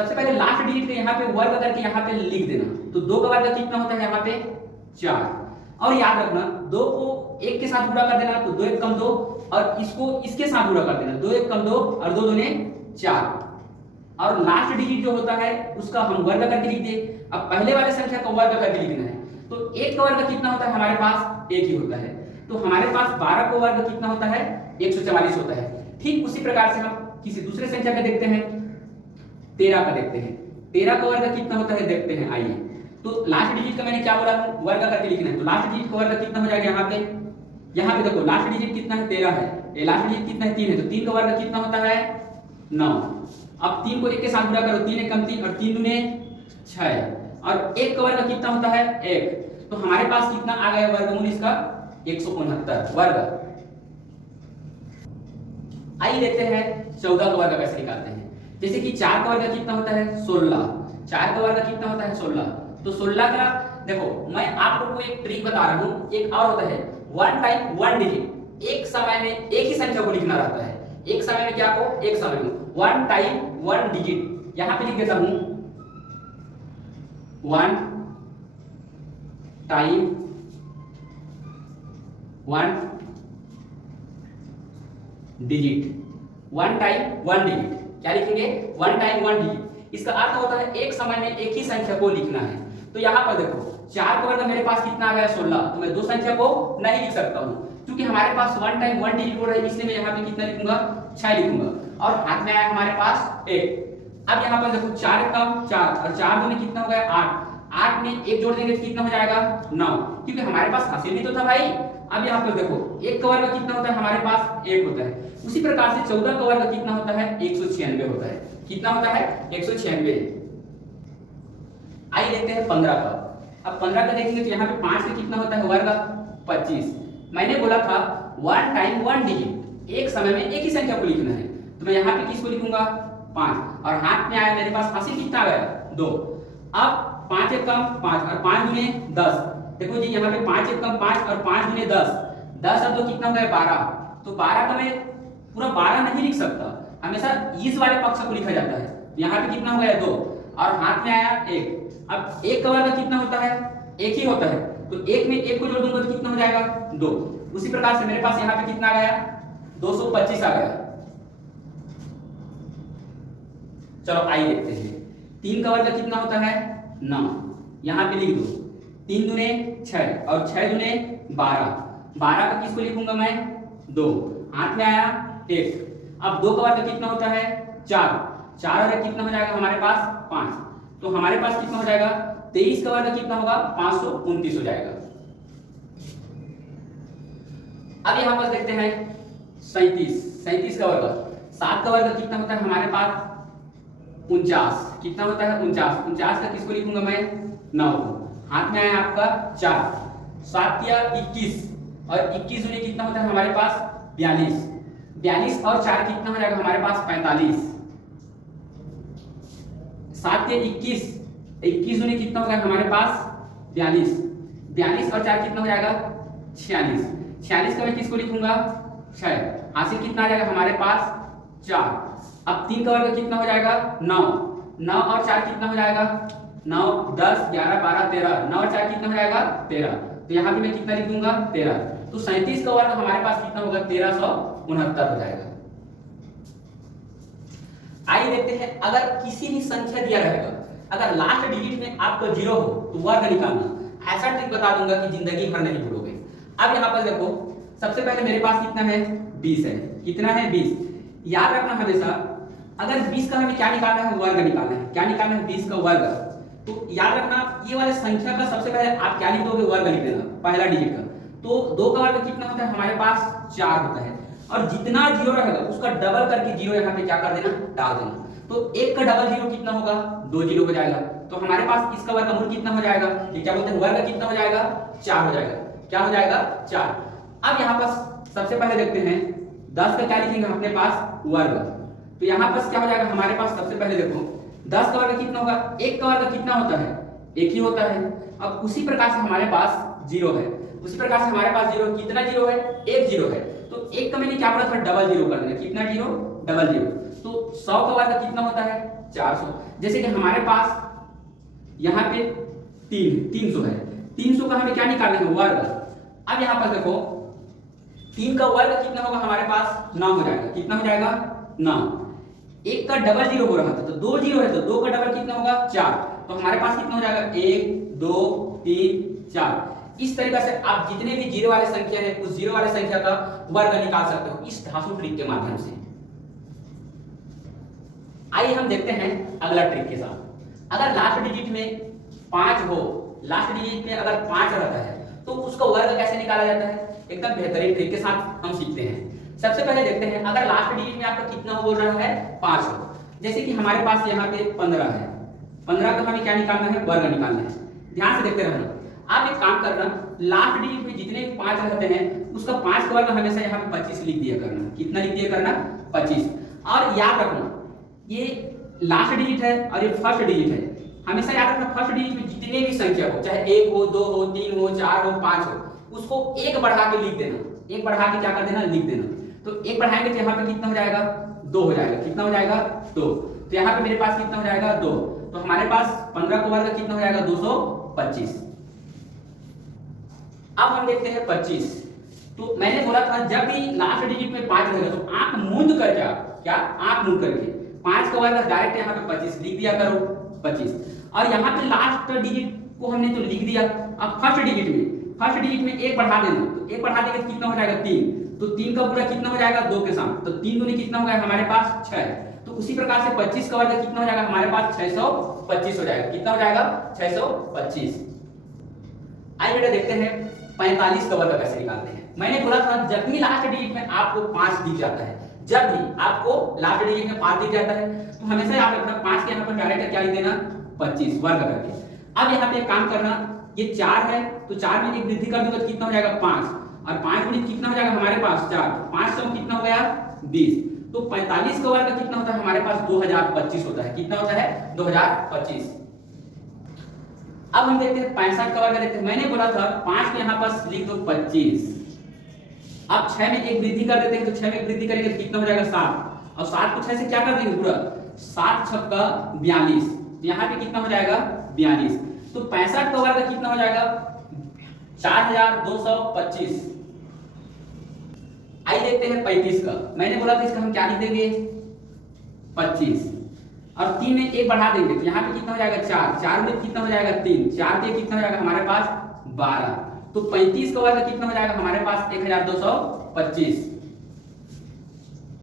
सबसे पहले last digit को यहाँ पे वर्ग करके यहाँ पे लिख देना। तो 2 का वर्ग कितना होता है यहाँ पे 4। और याद रखना 2 को 1 के साथ गुणा कर देना, तो 2 1 कम 2, और इसको इसके साथ गुणा कर देना, 2 1 कम 2 और 2 दूने 4। और लास्ट डिजिट जो होता है उसका हम वर्ग करके लिख दे। अब पहले वाले संख्या का वर्ग करके लिखना है, तो 1 का वर्ग कितना होता है हमारे पास 1 ही होता है। तो हमारे पास 12 का वर्ग कितना होता है 144 होता है। ठीक उसी प्रकार से हम किसी दूसरे संख्या का देखते हैं, 13 का देखते हैं। 13 का वर्ग कितना होता है देखते हैं, आइए। तो लास्ट डिजिट का मैंने क्या बोला, वर्ग करके लिखना है। तो लास्ट डिजिट का वर्ग कितना हो जाएगा यहाँ पे, देखो लास्ट डिजिट कितना है 13 है, ये लास्ट डिजिट कितना है 3 है, तो 3 का वर्ग कितना होता है 9। अब 3 को 1 के साथ गुणा करो, 3 1 कम 3 और 3 दूने 6, और 1 का वर्ग कितना होता है 1। तो हमारे पास कितना आ गया वर्गमूल इसका 169 वर्ग। आइए देखते हैं 14 का वर्ग कैसे निकालते हैं। जैसे कि 4 का वर्ग कितना होता है 16, 4 का वर्ग कितना होता है 16। तो 16 का देखो मैं आप लोग को एक ट्रिक बता रहा हूं, एक और होता है 1 टाइम 1 डिजिट। एक समय में एक ही संख्या को लिखना रहता है, एक समय में क्या को, एक समय में 1 टाइम 1 डिजिट। यहां पे लिख देता हूं 1 टाइम 1 डिजिट, 1 टाइम 1 डिजिट। क्या लिखेंगे 1 टाइम 1 डिजिट। इसका अर्थ होता है एक समय में एक ही संख्या को लिखना है। तो यहाँ पर देखो 4 का वर्ग मेरे पास कितना आ गया 16, तो मैं दो संख्या को नहीं लिख सकता हूँ क्योंकि हमारे पास 1 टाइम 1 डिजिट हो रहा है, इसलिए मैं यहाँ पे कितना लिखूंगा 6 लिखूंगा, और हाथ में आया हमारे पास 1। अब यहाँ पर देखो 4 कम 4 और 4 दूनी कितना हो गया 8, 8 में 1 जोड़ देंगे तो कितना हो जाएगा 9, क्योंकि हमारे पास हासिल भी तो था भाई। अब यहाँ पर देखो 1 का वर्ग कितना होता है हमारे पास 1 होता है। उसी प्रकार से 14 का वर्ग कितना होता है 196 होता है। कितना होता है 196। आइए देखते हैं 15 का। अब 15 का देखेंगे तो यहाँ पे 5 से कितना होता है वर्ग 25। मैंने बोला था 1 टाइम 1 डिजिट, एक समय में एक ही संख्या को लिखना है, तो मैं यहाँ पे किसको लिखूंगा 5, और हाथ में आया मेरे पास हासिल कितना आ गया 2। अब 5 एक कम 5 और 5 दूने 10। देखो जी यहाँ पे 5 एक कम 5 और 5 दूने 10, 10 और 2 कितना हो गया 12। तो 12 का मैं पूरा 12 नहीं लिख सकता, हमेशा इस वाले पक्ष को लिखा जाता है। यहाँ पे कितना हो गया 2 और हाथ में आया 1। अब 1 का वर्ग कितना होता है 1 ही होता है, तो 1 में 1 को जोड़ दूंगा तो कितना हो जाएगा 2। उसी प्रकार से मेरे पास यहाँ पे कितना आ गया 225 आ गया। चलो आइए देखते हैं 3 का वर्ग कितना होता है 9। यहाँ पे लिख दो 3 दूने 6 और 6 दूने 12, 12 का किसको लिखूंगा मैं 2, हाथ में आया 1। अब 2 का वर्ग कितना होता है 4, 4 और 1 कितना हो जाएगा हमारे पास 5, तो हमारे पास कितना हो जाएगा 23 का वर्ग कितना होगा 529 हो जाएगा। अब यहाँ पर देखते हैं 37 का वर्ग। 7 का वर्ग कितना होता है हमारे पास 49, कितना होता है 49, 49 का किसको लिखूंगा मैं 9, हाथ में आया आपका 4, 7 या 21 और 21 दूनी कितना होता है हमारे पास 42, 42 और 4 कितना हो जाएगा हमारे पास 45, 7 या 21, 21 दूनी कितना हो गया हमारे पास 42, 42 और 4 कितना हो जाएगा 46, 46 का मैं किसको लिखूंगा 6, हासिल कितना आ जाएगा हमारे पास 4। अब 3 का वर्ग कितना हो जाएगा 9, 9 और 4 कितना हो जाएगा 9, 10, 11, 12, 13, 9 और 4 कितना हो जाएगा 13, तो यहाँ पे मैं कितना लिख दूंगा 13। तो 37 का वर्ग हमारे पास कितना होगा 1369 हो जाएगा। आइए देखते हैं अगर किसी भी संख्या दिया रहेगा, अगर लास्ट डिजिट में आपको 0 हो तो वर्ग निकालना। ऐसा ट्रिक बता दूंगा कि जिंदगी भर नहीं भूलोगे। अब यहाँ पर देखो सबसे पहले मेरे पास कितना है 20 है, कितना है 20। याद रखना हमेशा अगर 20 का हमें क्या निकालना है वर्ग निकालना है। क्या निकालना है 20 का वर्ग। तो याद रखना ये वाले संख्या का सबसे पहले आप क्या लिख दोगे वर्ग लिख देना पहला डिजिट का। तो 2 का वर्ग कितना होता है हमारे पास 4 होता है, और जितना 0 रहेगा उसका डबल करके 0 यहाँ पे क्या कर देना डाल देना। तो 1 का डबल 0 कितना होगा 2 0 हो जाएगा। तो हमारे पास इसका वर्गमूल कितना हो जाएगा, ये क्या बोलते हैं वर्ग कितना हो जाएगा 4 हो जाएगा। क्या हो जाएगा 4। अब यहाँ पर सबसे पहले देखते हैं 10 का क्या लिखेंगे अपने पास वर्ग। तो यहाँ पर क्या हो जाएगा हमारे पास सबसे पहले देखो 10 का वर्ग कितना होगा, 1 का वर्ग कितना होता है 1 ही होता है। अब उसी प्रकार से हमारे पास 0 है, उसी प्रकार से हमारे पास 0 कितना 0 है 1 0 है। तो 1 का मैंने क्या बोला था डबल 0 कर देना, कितना 0 डबल 0। तो 100 का वर्ग कितना होता है 400। जैसे कि हमारे पास यहाँ पे 300 है, 300 का हमें क्या निकालना है वर्ग। अब यहाँ पर देखो 3 का वर्ग कितना होगा हमारे पास 9 हो जाएगा। कितना हो जाएगा 9। एक का डबल जीरो हो रहा था तो 2 जीरो है तो 2 का डबल कितना होगा 4। तो हमारे पास कितना हो जाएगा 1 2 3 4। इस तरीके से आप जितने भी जीरो वाले संख्या है उस जीरो वाले संख्या का वर्ग निकाल सकते हो इस धांसू ट्रिक के माध्यम से। आइए हम देखते हैं अगला ट्रिक के साथ। अगर लास्ट डिजिट में 5 हो, लास्ट डिजिट में अगर 5 रहता है तो उसका वर्ग कैसे निकाला जाता है, एकदम बेहतरीन ट्रिक के साथ हम सीखते हैं। सबसे पहले देखते हैं अगर लास्ट डिजिट में आपका कितना हो बोल रहा है 5 हो। जैसे कि हमारे पास यहाँ पे 15 है, 15 का हमें क्या निकालना है वर्ग निकालना है। ध्यान से देखते रहना। आप एक काम करना, लास्ट डिजिट में जितने 5 रहते हैं उसका 5 का वर्ग हमेशा यहाँ पे 25 लिख दिया करना। कितना लिख दिया करना 25। और याद रखना ये लास्ट डिजिट है और ये फर्स्ट डिजिट है। हमेशा याद रखना फर्स्ट डिजिट में जितने भी संख्या हो, चाहे 1 हो 2 हो 3 हो 4 हो 5 हो, उसको 1 बढ़ा के लिख देना। 1 बढ़ा के क्या कर देना लिख देना। तो 1 बढ़ाएंगे तो यहाँ पे कितना हो जाएगा 2 हो जाएगा। कितना हो जाएगा 2। तो यहाँ पे मेरे पास कितना हो जाएगा 2। तो हमारे पास 15 का वर्ग कितना हो जाएगा 225। अब हम देखते हैं 25। तो मैंने बोला था जब भी लास्ट डिजिट में 5 रहेगा तो आंख मूंद कर क्या आंख मूंद करके 5 का वर्ग डायरेक्ट यहाँ पे 25 लिख दिया करो 25। और यहाँ पे लास्ट डिजिट को हमने तो लिख दिया। अब फर्स्ट डिजिट में 1 बढ़ा देना। तो 1 बढ़ा देंगे तो कितना हो जाएगा 3। तो 3 का पूरा कितना हो जाएगा 2 के साथ। तो 3 दूनी कितना हो गया हमारे पास 6। तो उसी प्रकार से 25 का वर्ग कितना हो जाएगा हमारे पास 625 हो जाएगा। कितना हो जाएगा 625। आइए बेटा देखते हैं 45 का वर्ग कैसे निकालते हैं। मैंने बोला था जब भी लास्ट डिजिट में आपको 5 दिख जाता है, जब भी आपको लास्ट डिजिट में 5 दिख जाता है तो हमेशा याद रखना 5 के यहाँ पर डायरेक्ट क्या लिख देना 25 वर्ग करके। अब यहाँ पे एक काम करना, ये 4 है तो 4 में एक वृद्धि कर दूंगा तो कितना हो जाएगा 5। और 5 गुणित कितना हो जाएगा हमारे पास 4। 5 सौ कितना हो गया 20। तो 45 का वर्ग कितना होता है हमारे पास 2025 होता है। कितना होता है 2025। अब हम देखते हैं 65 का वर्ग देखते हैं। मैंने बोला था 5 के यहाँ पर लिख दो 25। अब 6 में एक वृद्धि कर देते हैं तो 6 में वृद्धि करेंगे तो कितना हो जाएगा 7। और 7 को 6 से क्या कर देंगे पूरा 7 छक्का 42। यहाँ पे कितना हो जाएगा 42। तो 65 का वर्ग कितना हो जाएगा 4225। आइए देखते हैं 35 का। मैंने बोला था इसका हम क्या लिख देंगे 25। और 3 में 1 बढ़ा देंगे तो यहाँ पे कितना हो जाएगा 4। 4 में कितना हो जाएगा 3। 4 के कितना हो जाएगा हमारे पास 12। तो 35 का वर्ग कितना हो जाएगा हमारे पास 1225।